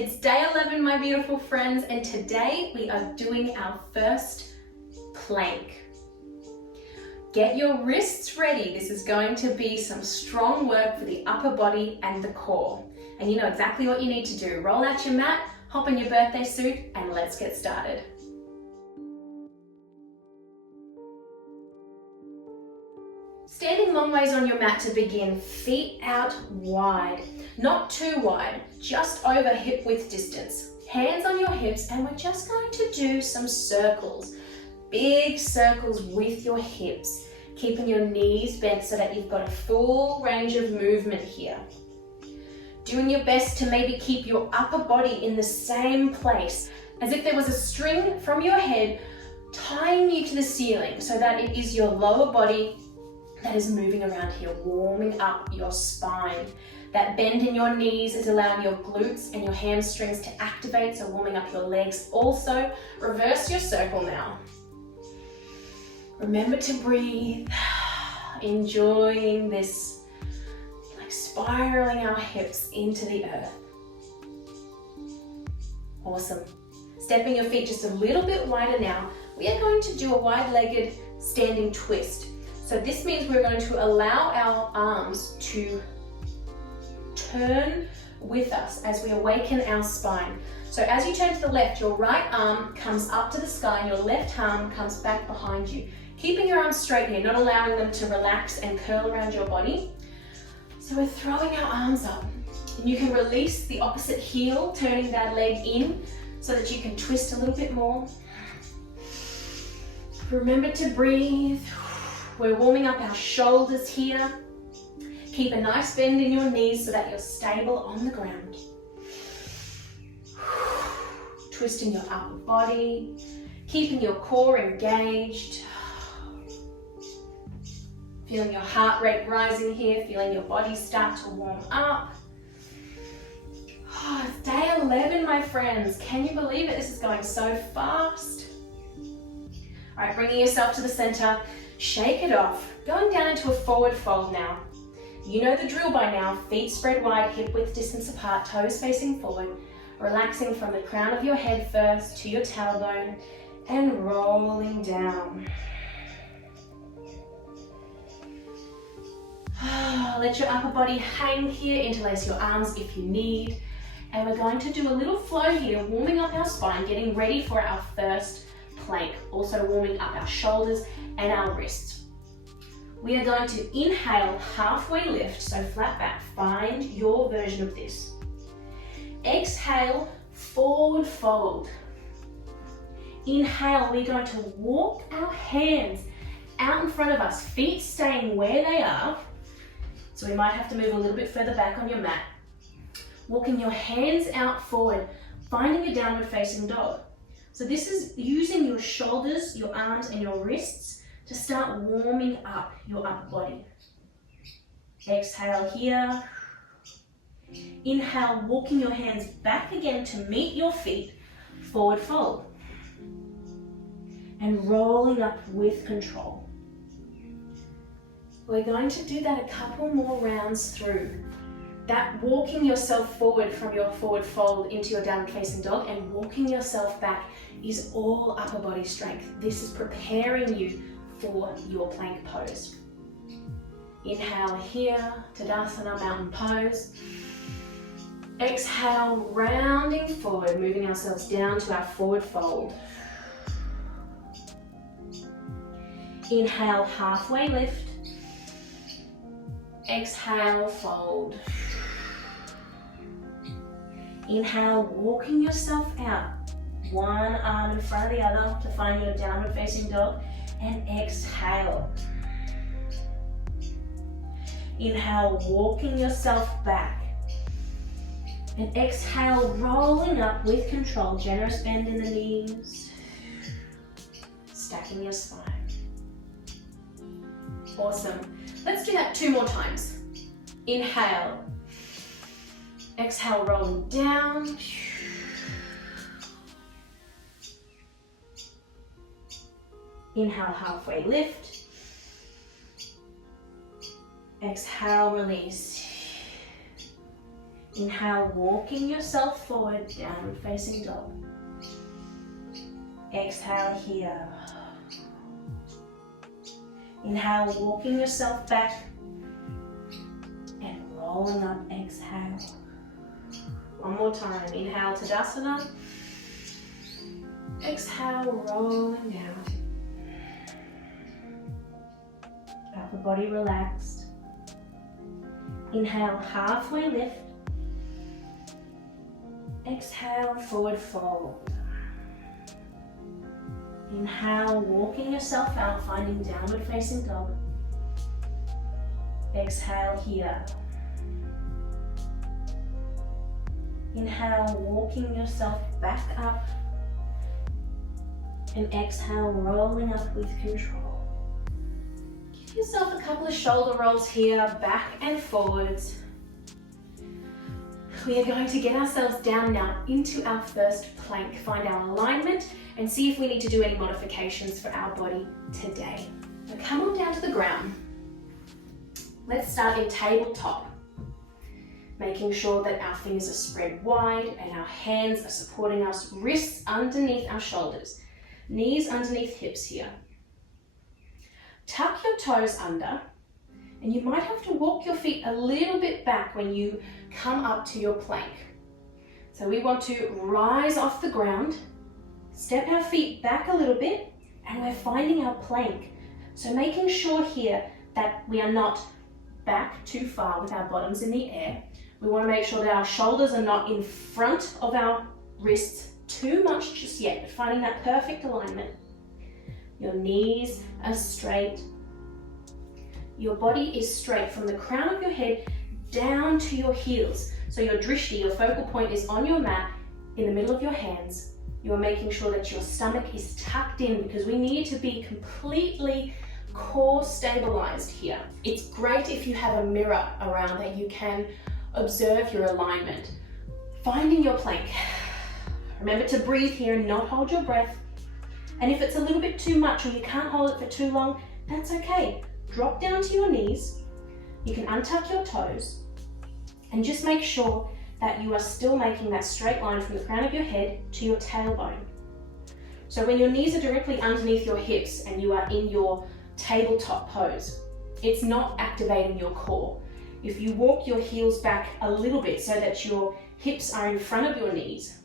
It's day 11, my beautiful friends, and today we are doing our first plank. Get your wrists ready. This is going to be some strong work for the upper body and the core. And you know exactly what you need to do. Roll out your mat, hop in your birthday suit, and let's get started. Standing long ways on your mat to begin, feet out wide. Not too wide, just over hip width distance. Hands on your hips, and we're just going to do some circles. Big circles with your hips, keeping your knees bent so that you've got a full range of movement here. Doing your best to maybe keep your upper body in the same place, as if there was a string from your head tying you to the ceiling, so that it is your lower body that is moving around here, warming up your spine. That bend in your knees is allowing your glutes and your hamstrings to activate, so warming up your legs. Also, reverse your circle now. Remember to breathe, enjoying this, like spiraling our hips into the earth. Awesome. Stepping your feet just a little bit wider now, we are going to do a wide-legged standing twist. So this means we're going to allow our arms to turn with us as we awaken our spine. So as you turn to the left, your right arm comes up to the sky and your left arm comes back behind you. Keeping your arms straight here, not allowing them to relax and curl around your body. So we're throwing our arms up. And you can release the opposite heel, turning that leg in so that you can twist a little bit more. Remember to breathe. We're warming up our shoulders here. Keep a nice bend in your knees so that you're stable on the ground. Twisting your upper body, keeping your core engaged. Feeling your heart rate rising here, feeling your body start to warm up. Oh, it's day 11, my friends. Can you believe it? This is going so fast. All right, bringing yourself to the center. Shake it off. Going down into a forward fold now. You know the drill by now. Feet spread wide, hip width distance apart, toes facing forward. Relaxing from the crown of your head first to your tailbone and rolling down. Let your upper body hang here. Interlace your arms if you need. And we're going to do a little flow here, warming up our spine, getting ready for our first plank. Also warming up our shoulders and our wrists. We are going to inhale, halfway lift, so flat back. Find your version of this. Exhale, forward fold. Inhale, we're going to walk our hands out in front of us, feet staying where they are. So we might have to move a little bit further back on your mat. Walking your hands out forward, finding a downward facing dog. So this is using your shoulders, your arms and your wrists to start warming up your upper body. Exhale here. Inhale, walking your hands back again to meet your feet, forward fold. And rolling up with control. We're going to do that a couple more rounds through. That walking yourself forward from your forward fold into your downward facing dog and walking yourself back is all upper body strength. This is preparing you for your plank pose. Inhale here, Tadasana, mountain pose. Exhale, rounding forward, moving ourselves down to our forward fold. Inhale, halfway lift. Exhale, fold. Inhale, walking yourself out. One arm in front of the other to find your downward facing dog. And exhale. Inhale, walking yourself back. And exhale, rolling up with control. Generous bend in the knees. Stacking your spine. Awesome. Let's do that 2 more times. Inhale. Exhale, rolling down. Inhale, halfway lift. Exhale, release. Inhale, walking yourself forward, downward facing dog. Exhale here. Inhale, walking yourself back and rolling up, exhale. One more time, inhale, Tadasana. Exhale, rolling down. Upper body relaxed. Inhale, halfway lift. Exhale, forward fold. Inhale, walking yourself out, finding downward facing dog. Exhale here. Inhale, walking yourself back up. And exhale, rolling up with control. Give yourself a couple of shoulder rolls here, back and forwards. We are going to get ourselves down now into our first plank, find our alignment, and see if we need to do any modifications for our body today. So come on down to the ground. Let's start in tabletop, making sure that our fingers are spread wide and our hands are supporting us, wrists underneath our shoulders, knees underneath hips here. Tuck your toes under, and you might have to walk your feet a little bit back when you come up to your plank. So we want to rise off the ground, step our feet back a little bit, and we're finding our plank. So making sure here that we are not back too far with our bottoms in the air. We want to make sure that our shoulders are not in front of our wrists too much just yet, but finding that perfect alignment. Your knees are straight. Your body is straight from the crown of your head down to your heels. So your drishti, your focal point, is on your mat in the middle of your hands. You are making sure that your stomach is tucked in because we need to be completely core stabilized here. It's great if you have a mirror around that you can observe your alignment. Finding your plank. Remember to breathe here and not hold your breath. And if it's a little bit too much or you can't hold it for too long, that's okay. Drop down to your knees. You can untuck your toes and just make sure that you are still making that straight line from the crown of your head to your tailbone. So when your knees are directly underneath your hips and you are in your tabletop pose, it's not activating your core. If you walk your heels back a little bit so that your hips are in front of your knees,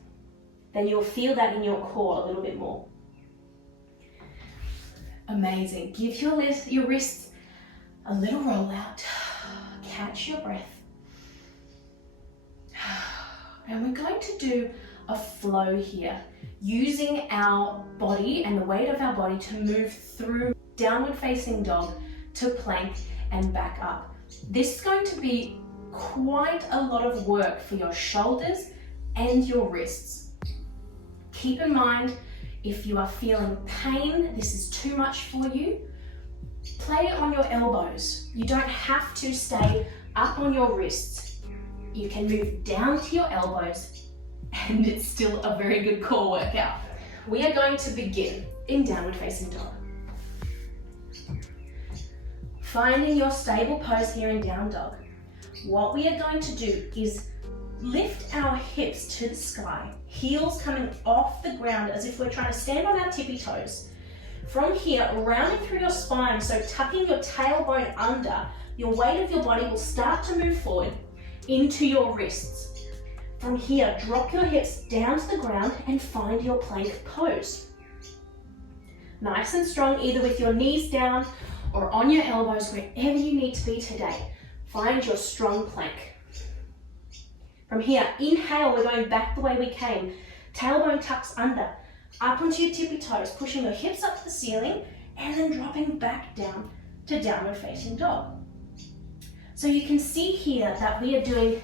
then you'll feel that in your core a little bit more. Amazing. Give your wrists a little roll out. Catch your breath. And we're going to do a flow here, using our body and the weight of our body to move through downward facing dog to plank and back up. This is going to be quite a lot of work for your shoulders and your wrists. Keep in mind, if you are feeling pain, this is too much for you, play it on your elbows. You don't have to stay up on your wrists. You can move down to your elbows and it's still a very good core workout. We are going to begin in downward facing dog. Finding your stable pose here in down dog. What we are going to do is lift our hips to the sky, heels coming off the ground as if we're trying to stand on our tippy toes. From here, rounding through your spine, so tucking your tailbone under, your weight of your body will start to move forward into your wrists. From here, drop your hips down to the ground and find your plank pose. Nice and strong, either with your knees down or on your elbows, wherever you need to be today. Find your strong plank. From here, inhale, we're going back the way we came. Tailbone tucks under, up onto your tippy toes, pushing your hips up to the ceiling, and then dropping back down to downward facing dog. So you can see here that we are doing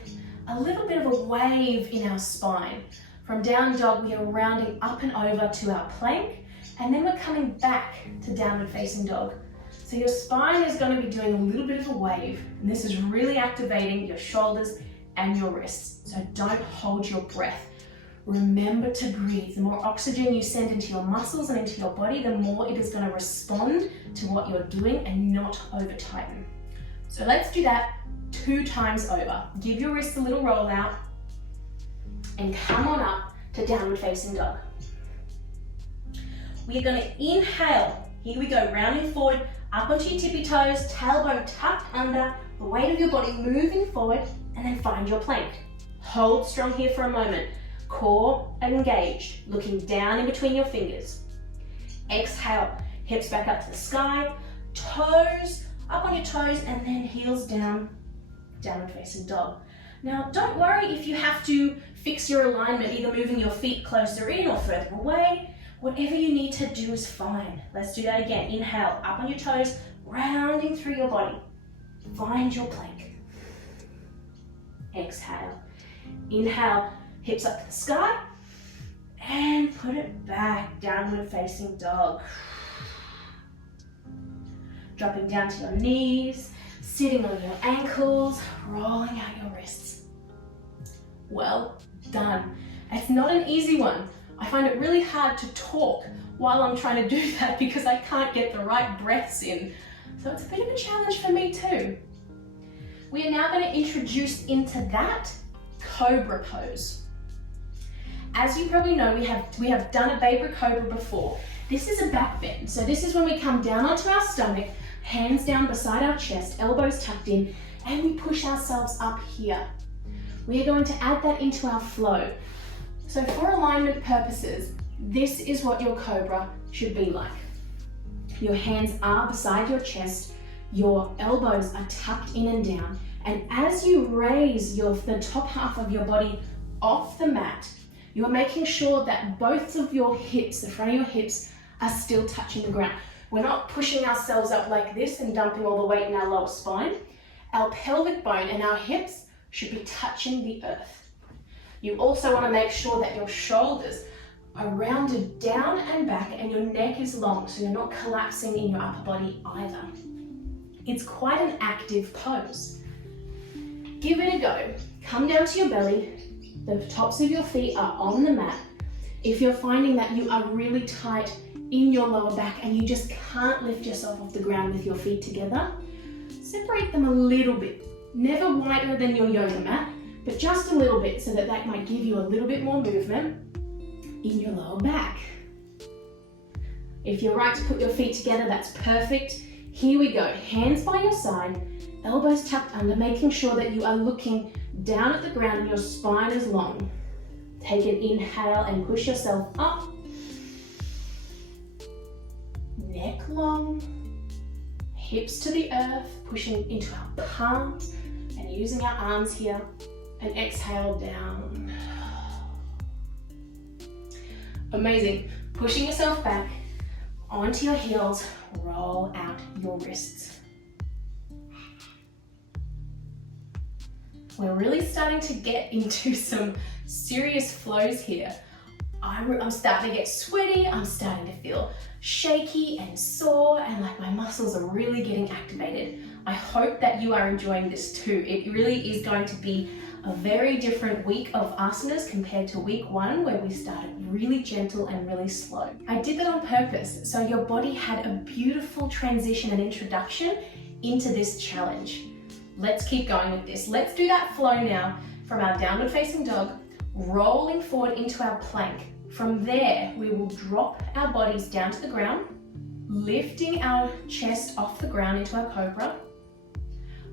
a little bit of a wave in our spine. From down dog, we are rounding up and over to our plank, and then we're coming back to downward facing dog. So your spine is going to be doing a little bit of a wave, and this is really activating your shoulders and your wrists. So don't hold your breath. Remember to breathe. The more oxygen you send into your muscles and into your body, the more it is going to respond to what you're doing and not over tighten. So let's do that 2 times over. Give your wrists a little roll out and come on up to downward facing dog. We are going to inhale. Here we go, rounding forward, up onto your tippy toes, tailbone tucked under, the weight of your body moving forward, and then find your plank. Hold strong here for a moment. Core engaged, looking down in between your fingers. Exhale, hips back up to the sky, toes up on your toes, and then heels down, downward facing dog. Now, don't worry if you have to fix your alignment, either moving your feet closer in or further away. Whatever you need to do is fine. Let's do that again. Inhale, up on your toes, rounding through your body. Find your plank. Exhale. Inhale, hips up to the sky, and put it back, downward facing dog. Dropping down to your knees, sitting on your ankles, rolling out your wrists. Well done. It's not an easy one. I find it really hard to talk while I'm trying to do that because I can't get the right breaths in. So it's a bit of a challenge for me too. We are now going to introduce into that cobra pose. As you probably know, we have done a baby cobra before. This is a back bend. So this is when we come down onto our stomach, hands down beside our chest, elbows tucked in, and we push ourselves up here. We are going to add that into our flow. So for alignment purposes, this is what your cobra should be like. Your hands are beside your chest, your elbows are tucked in and down, and as you raise the top half of your body off the mat, you are making sure that both of your hips, the front of your hips, are still touching the ground. We're not pushing ourselves up like this and dumping all the weight in our lower spine. Our pelvic bone and our hips should be touching the earth. You also want to make sure that your shoulders are rounded down and back and your neck is long, so you're not collapsing in your upper body either. It's quite an active pose. Give it a go. Come down to your belly. The tops of your feet are on the mat. If you're finding that you are really tight in your lower back and you just can't lift yourself off the ground with your feet together, separate them a little bit. Never wider than your yoga mat, but just a little bit so that might give you a little bit more movement in your lower back. If you're right to put your feet together, that's perfect. Here we go, hands by your side, elbows tucked under, making sure that you are looking down at the ground and your spine is long. Take an inhale and push yourself up. Neck long, hips to the earth, pushing into our palms and using our arms here. And exhale down. Amazing. Pushing yourself back onto your heels, roll out your wrists. We're really starting to get into some serious flows here. I'm starting to get sweaty, I'm starting to feel shaky and sore, and like my muscles are really getting activated. I hope that you are enjoying this too. It really is going to be a very different week of asanas compared to week 1 where we started really gentle and really slow. I did that on purpose so your body had a beautiful transition and introduction into this challenge. Let's keep going with this. Let's do that flow now from our downward facing dog, rolling forward into our plank. From there, we will drop our bodies down to the ground, lifting our chest off the ground into our cobra,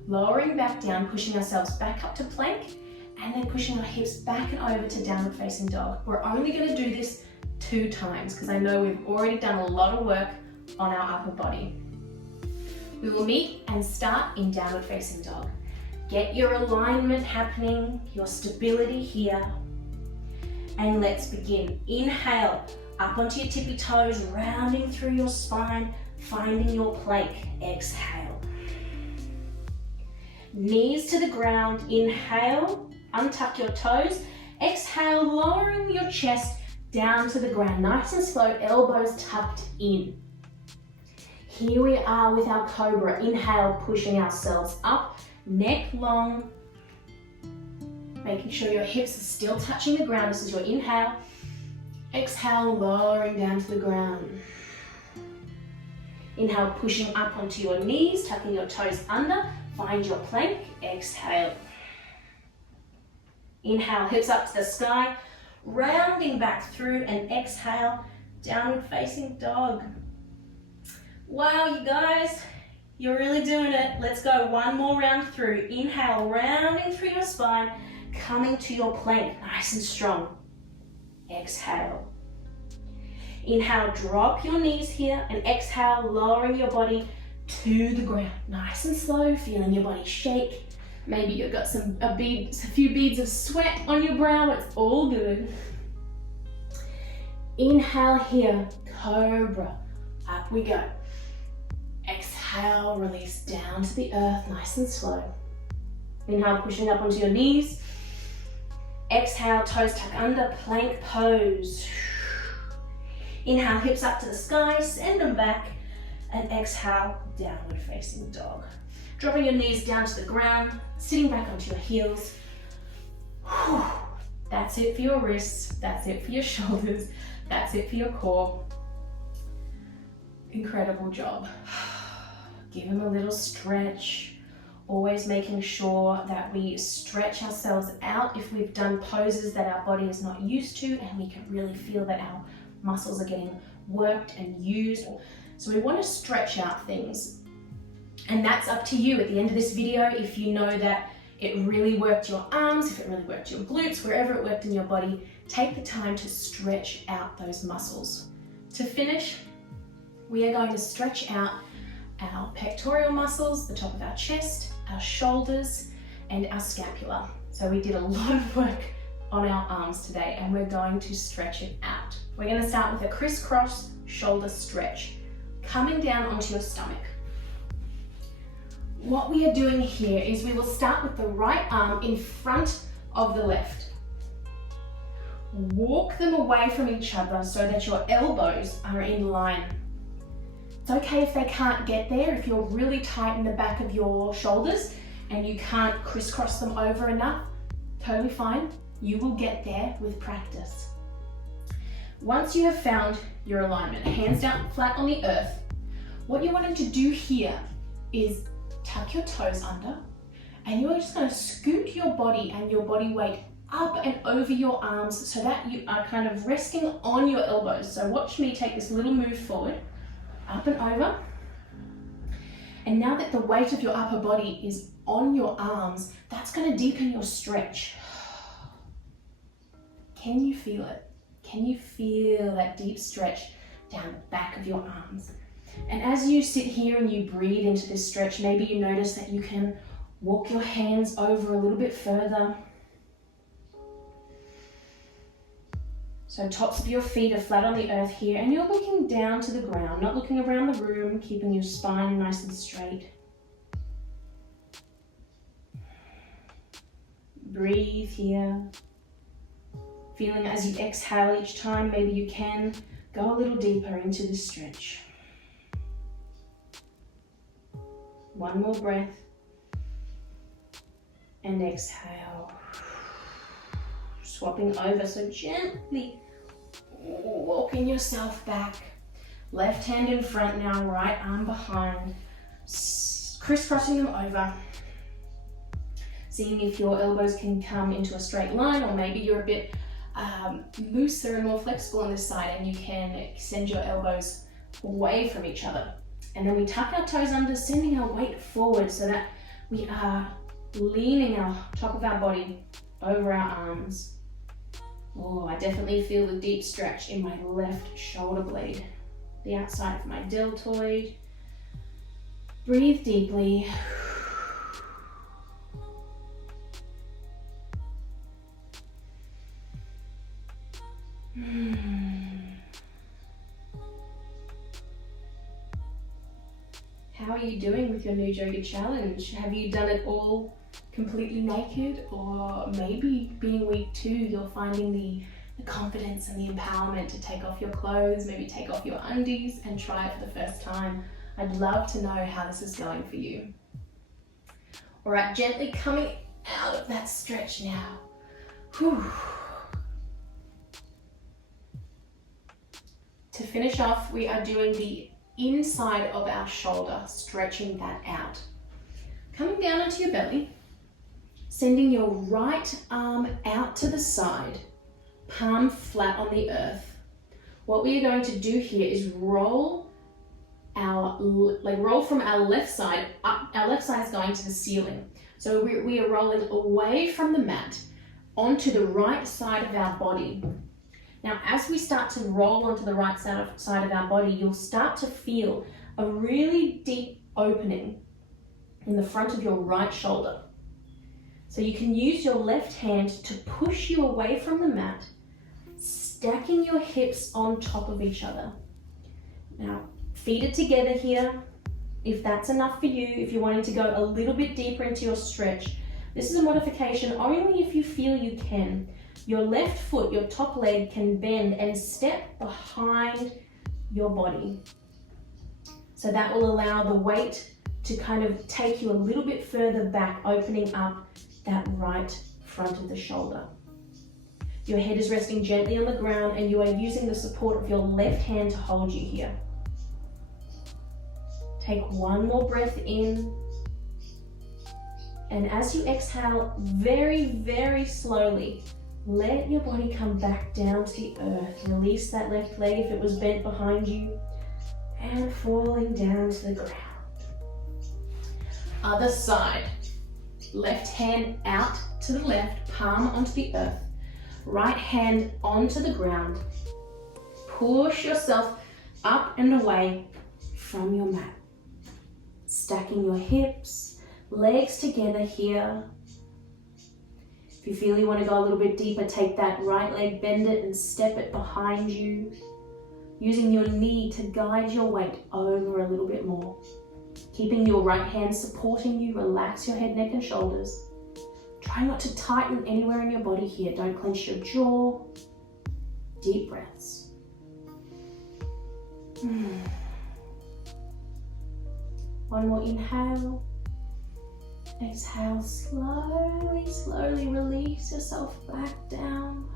lowering back down, pushing ourselves back up to plank, and then pushing our hips back and over to downward facing dog. We're only going to do this 2 times because I know we've already done a lot of work on our upper body. We will meet and start in downward facing dog. Get your alignment happening, your stability here, and let's begin. Inhale, up onto your tippy toes, rounding through your spine, finding your plank. Exhale. Knees to the ground, inhale, untuck your toes. Exhale, lowering your chest down to the ground. Nice and slow, elbows tucked in. Here we are with our cobra. Inhale, pushing ourselves up, neck long. Making sure your hips are still touching the ground. This is your inhale. Exhale, lowering down to the ground. Inhale, pushing up onto your knees, tucking your toes under, Find your plank, exhale. Inhale, hips up to the sky, rounding back through, and exhale, downward facing dog. Wow, you guys, you're really doing it. Let's go one more round through. Inhale, rounding through your spine, coming to your plank, nice and strong. Exhale. Inhale, drop your knees here, and exhale, lowering your body to the ground. Nice and slow, feeling your body shake. Maybe you've got a few beads of sweat on your brow. It's all good. Inhale here, cobra. Up we go. Exhale, release down to the earth, nice and slow. Inhale, pushing up onto your knees. Exhale, toes tuck under, plank pose. Inhale, hips up to the sky, send them back. And exhale, downward facing dog. Dropping your knees down to the ground, sitting back onto your heels. Whew. That's it for your wrists, that's it for your shoulders, that's it for your core. Incredible job. Give them a little stretch. Always making sure that we stretch ourselves out if we've done poses that our body is not used to, and we can really feel that our muscles are getting worked and used. So we want to stretch out things. And that's up to you at the end of this video. If you know that it really worked your arms, if it really worked your glutes, wherever it worked in your body, take the time to stretch out those muscles. To finish, we are going to stretch out our pectoral muscles, the top of our chest, our shoulders, and our scapula. So we did a lot of work on our arms today, and we're going to stretch it out. We're going to start with a crisscross shoulder stretch, coming down onto your stomach. What we are doing here is we will start with the right arm in front of the left. Walk them away from each other so that your elbows are in line. It's okay if they can't get there, if you're really tight in the back of your shoulders and you can't crisscross them over enough, totally fine. You will get there with practice. Once you have found your alignment, hands down flat on the earth, what you're wanting to do here is tuck your toes under, and you're just going to scoot your body and your body weight up and over your arms so that you are kind of resting on your elbows. So watch me take this little move forward, up and over. And now that the weight of your upper body is on your arms, that's going to deepen your stretch. Can you feel it? Can you feel that deep stretch down the back of your arms? And as you sit here and you breathe into this stretch, maybe you notice that you can walk your hands over a little bit further. So tops of your feet are flat on the earth here, and you're looking down to the ground, not looking around the room, keeping your spine nice and straight. Breathe here. Feeling as you exhale each time, maybe you can go a little deeper into this stretch. One more breath. And exhale. Swapping over, so gently walking yourself back. Left hand in front now, right arm behind. Crisscrossing them over. Seeing if your elbows can come into a straight line, or maybe you're a bit looser and more flexible on this side and you can extend your elbows away from each other. And then we tuck our toes under, sending our weight forward so that we are leaning our top of our body over our arms. Oh, I definitely feel the deep stretch in my left shoulder blade, the outside of my deltoid. Breathe deeply. How are you doing with your NUDE Yoga challenge? Have you done it all completely naked, or maybe being week 2 you're finding the confidence and the empowerment to take off your clothes, maybe take off your undies and try it for the first time? I'd love to know how this is going for you. All right, gently coming out of that stretch now. Whew. To finish off, we are doing the inside of our shoulder, stretching that out. Coming down onto your belly, sending your right arm out to the side, palm flat on the earth. What we are going to do here is roll from our left side up. Our left side is going to the ceiling. So we are rolling away from the mat onto the right side of our body. Now, as we start to roll onto the right side of our body, you'll start to feel a really deep opening in the front of your right shoulder. So you can use your left hand to push you away from the mat, stacking your hips on top of each other. Now, feet are together here. If that's enough for you, if you're wanting to go a little bit deeper into your stretch, this is a modification only if you feel you can. Your left foot, your top leg, can bend and step behind your body. So that will allow the weight to kind of take you a little bit further back, opening up that right front of the shoulder. Your head is resting gently on the ground and you are using the support of your left hand to hold you here. Take one more breath in. And as you exhale, very, very slowly, let your body come back down to the earth. Release that left leg if it was bent behind you and falling down to the ground. Other side. Left hand out to the left, palm onto the earth. Right hand onto the ground. Push yourself up and away from your mat. Stacking your hips, legs together here. If you feel you want to go a little bit deeper, take that right leg, bend it and step it behind you. Using your knee to guide your weight over a little bit more. Keeping your right hand supporting you, relax your head, neck and shoulders. Try not to tighten anywhere in your body here. Don't clench your jaw. Deep breaths. One more inhale. Exhale, slowly, slowly release yourself back down.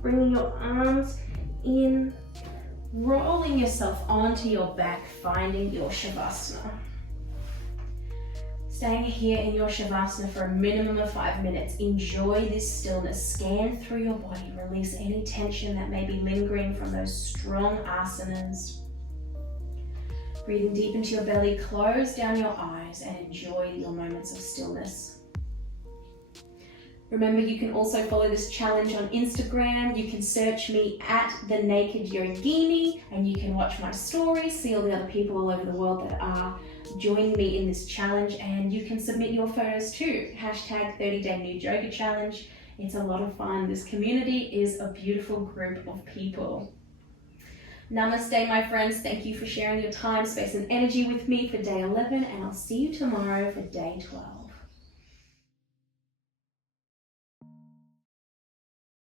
Bringing your arms in, rolling yourself onto your back, finding your shavasana. Staying here in your shavasana for a minimum of 5 minutes. Enjoy this stillness. Scan through your body. Release any tension that may be lingering from those strong asanas. Breathing deep into your belly, close down your eyes and enjoy your moments of stillness. Remember, you can also follow this challenge on Instagram. You can search me at The Naked Yogini and you can watch my stories, see all the other people all over the world that are joining me in this challenge, and you can submit your photos too. Hashtag 30-day NUDE YOGA challenge. It's a lot of fun. This community is a beautiful group of people. Namaste, my friends. Thank you for sharing your time, space, and energy with me for day 11, and I'll see you tomorrow for day 12.